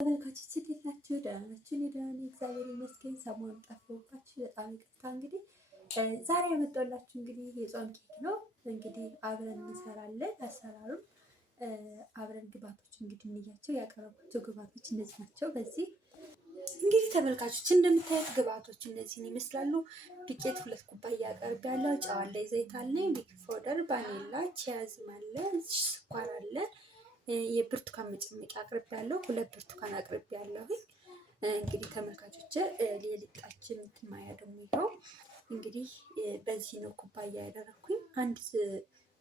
ተመልካቾች እንዴት ናችሁ? ደህና ናችሁ? እኔ ደህና ነኝ፣ እግዚአብሔር ይመስገን። ሰሞኑን ጠፋሁባችሁ፣ በጣም ይቅርታ። እንግዲህ ዛሬ ያመጣሁላችሁ እንግዲህ የጾም ኬክ ነው። እንግዲህ አብረን እንሰራለን። አሰራሩን አብረን ግብአቶች እንግዲህ እንያቸው። ያቀረቧቸው ግብአቶች እነዚህ ናቸው። በዚህ እንግዲህ ተመልካቾች እንደምታዩት ግብአቶች እነዚህን ይመስላሉ። ዱቄት 2 ኩባያ አቀርቢያለሁ። ጨው አለ፣ ዘይት አለ፣ ቤኪንግ ፓውደር፣ ቫኒላ፣ ቺያዝም አለ፣ ስኳር አለ። የብርቱካን መጨመቂያ አቅርቤያለሁ። 2 ብርቱካን አቅርቤያለሁ። እንግዲህ ተመልካቾች የሊጣችን ማያ ደግሞ ይኸው እንግዲህ በዚህ ነው ኩባያ ያደረኩኝ።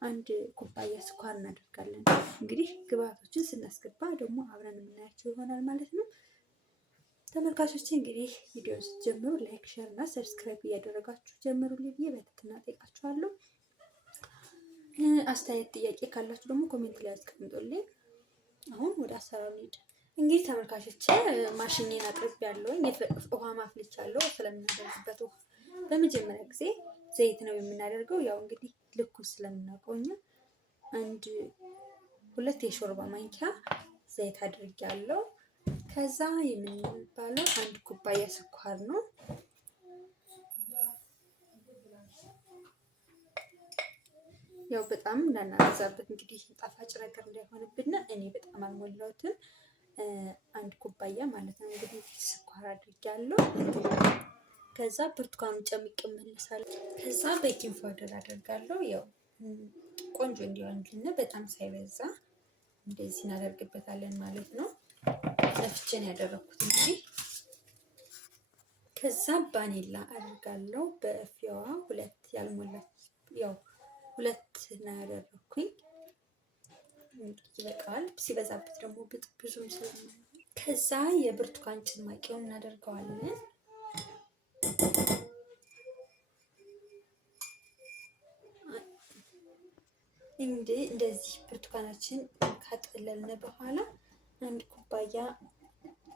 አንድ ኩባያ ስኳር እናደርጋለን። እንግዲህ ግብአቶችን ስናስገባ ደግሞ አብረን የምናያቸው ይሆናል ማለት ነው። ተመልካቾች እንግዲህ ቪዲዮ ስትጀምሩ ላይክ፣ ሼር እና ሰብስክራይብ እያደረጋችሁ ጀምሩልኝ ብዬ በትህትና እጠይቃችኋለሁ። አስተያየት ጥያቄ ካላችሁ ደግሞ ኮሜንት ላይ አስቀምጡልኝ። አሁን ወደ አሰራሩ እንሂድ። እንግዲህ ተመልካቾች ማሽኔን አቅርቤያለሁኝ። ውሃ ማፍልቻለሁ ስለምናደርግበት ውሃ በመጀመሪያ ጊዜ ዘይት ነው የምናደርገው። ያው እንግዲህ ልኩ ስለምናውቀው እኛ 2 የሾርባ ማንኪያ ዘይት አድርጌያለሁ። ከዛ የምንባለው 1 ኩባያ ስኳር ነው። ያው በጣም እንዳናበዛበት እንግዲህ ጣፋጭ ነገር እንዳይሆንብን እኔ በጣም አልሞላሁትም። 1 ኩባያ ማለት ነው። እንግዲህ ስኳር አድርጌያለሁ። ከዛ ብርቱካኑን ጨምቄ እመለሳለሁ። ከዛ ቤኪንግ ፓውደር አደርጋለሁ። ያው ቆንጆ እንዲሆንልን በጣም ሳይበዛ እንደዚህ እናደርግበታለን ማለት ነው። ለፍቼን ያደረኩት እንግዲህ ከዛ ቫኒላ አደርጋለሁ። በእፊያዋ 2 ያልሞላች ያው 2 ነው ያደረኩኝ። ይበቃል። ሲበዛበት ደግሞ ብዙም ስለሚሆን ከዛ የብርቱካን ጭማቂውን እናደርገዋለን። እንደዚህ ብርቱካናችን ካጠለልን በኋላ 1 ኩባያ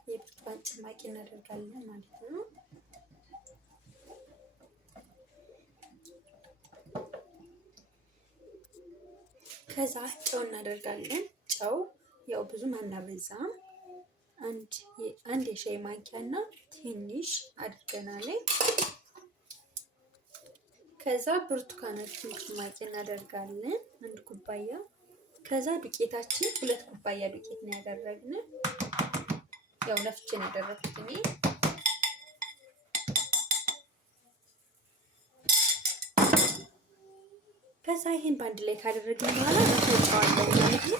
የብርቱካን ጭማቂ እናደርጋለን ማለት ነው። ከዛ ጨው እናደርጋለን። ጨው ያው ብዙም አናበዛም። አንድ የሻይ ማንኪያ እና ትንሽ አድርገናል። ከዛ ብርቱካናችን ጭማቂ እናደርጋለን 1 ኩባያ። ከዛ ዱቄታችን 2 ኩባያ ዱቄት ነው ያደረግነው። ያው ለፍቼ ነው ያደረኩት እኔ። ከዛ ይሄን ባንድ ላይ ካደረግን በኋላ እንፈጫዋለን ማለት ነው።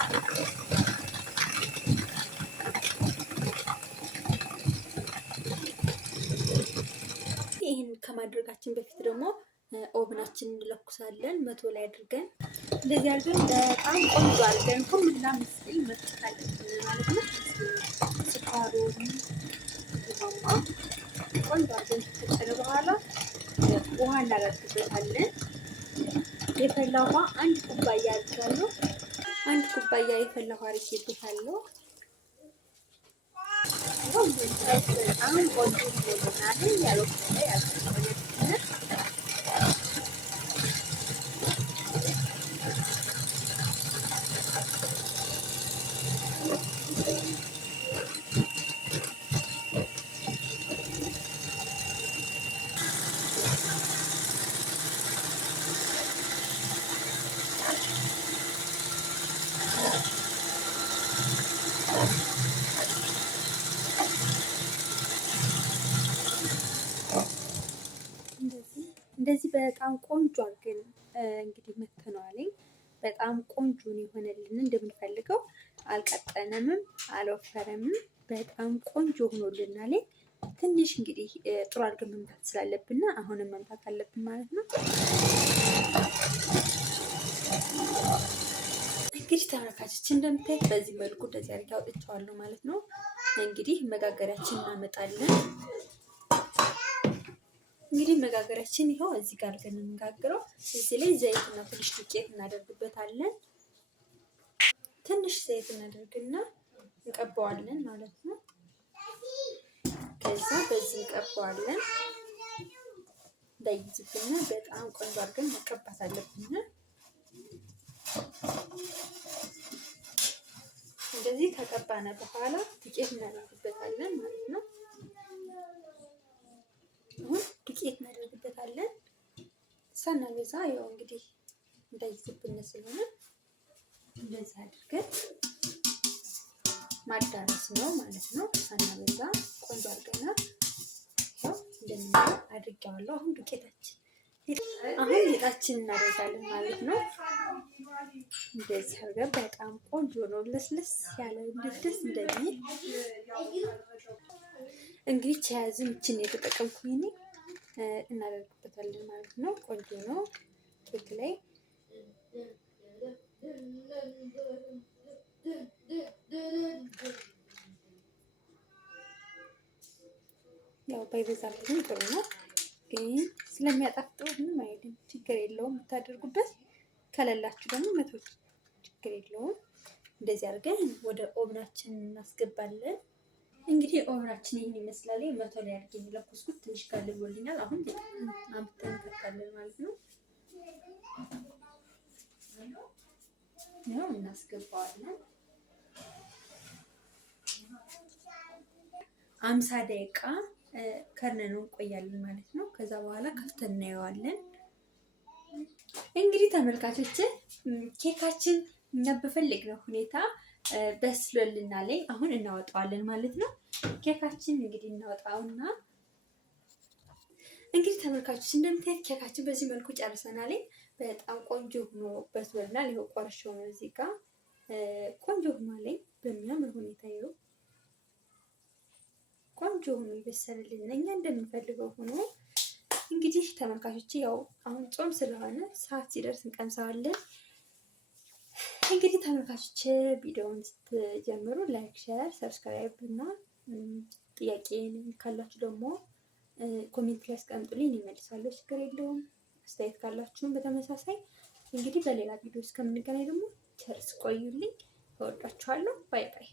ይሄን ከማድረጋችን በፊት ደግሞ ኦቭናችን እንለኩሳለን 100 ላይ አድርገን እንደዚህ አድርገን በጣም ቆንጆ አድርገን ሁሉና ምስል መጥፋለን ማለት ነው። ስኳሩን ማማ ቆንጆ አድርገን ከጨረ በኋላ ውሃ እናደርግበታለን። የፈላ ውሃ 1 ኩባያ አድርጋለሁ። 1 ኩባያ የፈላ ውሃ አድርጌበታለሁ። በጣም ቆንጆ ይሆናል። ያለው ላይ እንደዚህ በጣም ቆንጆ አድርገን እንግዲህ መተነዋል። በጣም ቆንጆ ነው የሆነልን እንደምንፈልገው። አልቀጠነምም፣ አልወፈረምም። በጣም ቆንጆ ሆኖልናል። ትንሽ እንግዲህ ጥሩ አድርገን መምታት ስላለብን አሁንም መምታት አለብን ማለት ነው። እንግዲህ ተመልካቾች እንደምታዩት በዚህ መልኩ እንደዚህ አድርጌ አውጥቼዋለሁ ማለት ነው። እንግዲህ መጋገሪያችን እናመጣለን። እንግዲህ መጋገሪያችን ይኸው እዚህ ጋር አድርገን እንጋግረው። እዚህ ላይ ዘይት እና ትንሽ ዱቄት እናደርግበታለን። ትንሽ ዘይት እናደርግና እንቀባዋለን ማለት ነው። ከዛ በዚህ እንቀባዋለን። እንዳይዝብና በጣም ቆንጆ አድርገን መቀባት አለብን። እንደዚህ ከቀባነ በኋላ ዱቄት እናደርግበታለን ማለት ነው። አሁን ዱቄት እናደርግበታለን ሳናበዛ፣ ያው እንግዲህ እንዳይዝብን ስለሆነ እንደዚህ አድርገን ማዳረስ ነው ማለት ነው። ሳናበዛ ቆንጆ አድርገናል። ያው እንደምናየው አድርጌዋለሁ። አሁን ሊጣችን እናደርጋለን ማለት ነው። እንደዚህ አድርገን በጣም ቆንጆ ነው፣ ለስለስ ያለ ደስ እንደሚል እንግዲህ ቸያዝም እችን የተጠቀምኩኝ እናደርግበታለን ማለት ነው። ቆንጆ ነው። ኬክ ላይ ያው ባይበዛብኝ ጥሩ ነው፣ ግን ስለሚያጣፍጠው ምንም አይልም፣ ችግር የለውም። የምታደርጉበት ከሌላችሁ ደግሞ መተው ችግር የለውም። እንደዚህ አድርገን ወደ ኦቭናችን እናስገባለን። እንግዲህ ኦቭናችን ይህን ይመስላል። መቶ ላይ አድርጌ የሚለኩስኩት ትንሽ ጋር ልቦልኛል። አሁን አምጥተን እንከታለን ማለት ነው። ያው እናስገባዋለን። 50 ደቂቃ ከርነን እንቆያለን ማለት ነው። ከዛ በኋላ ከፍተን እናየዋለን። እንግዲህ ተመልካቾች ኬካችን እኛ በፈለግነው ሁኔታ በስሎልና ላይ አሁን እናወጣዋለን ማለት ነው። ኬካችን እንግዲህ እናወጣውና እንግዲህ ተመልካቾች እንደምታዩት ኬካችን በዚህ መልኩ ጨርሰናል። በጣም ቆንጆ ሆኖ በስሎልናል። ይኸው ቆርሼው ነው እዚህ ጋር ቆንጆ ሆኗል። በሚያምር ሁኔታ ይኸው ቆንጆ ሆኖ ይበሰልልን እኛ እንደምንፈልገው ሆኖ። እንግዲህ ተመልካቾች ያው አሁን ጾም ስለሆነ ሰዓት ሲደርስ እንቀምሰዋለን። እንግዲህ ተመልካቾች ቪዲዮውን ስትጀምሩ ላይክ፣ ሼር፣ ሰብስክራይብ እና ጥያቄ ካላችሁ ደግሞ ኮሜንት ላይ አስቀምጡልኝ፣ እመልሳለሁ። ችግር የለውም። አስተያየት ካላችሁም በተመሳሳይ እንግዲህ በሌላ ቪዲዮ እስከምንገናኝ ደግሞ ቸር ቆዩልኝ። እወዳችኋለሁ። ባይ ባይ።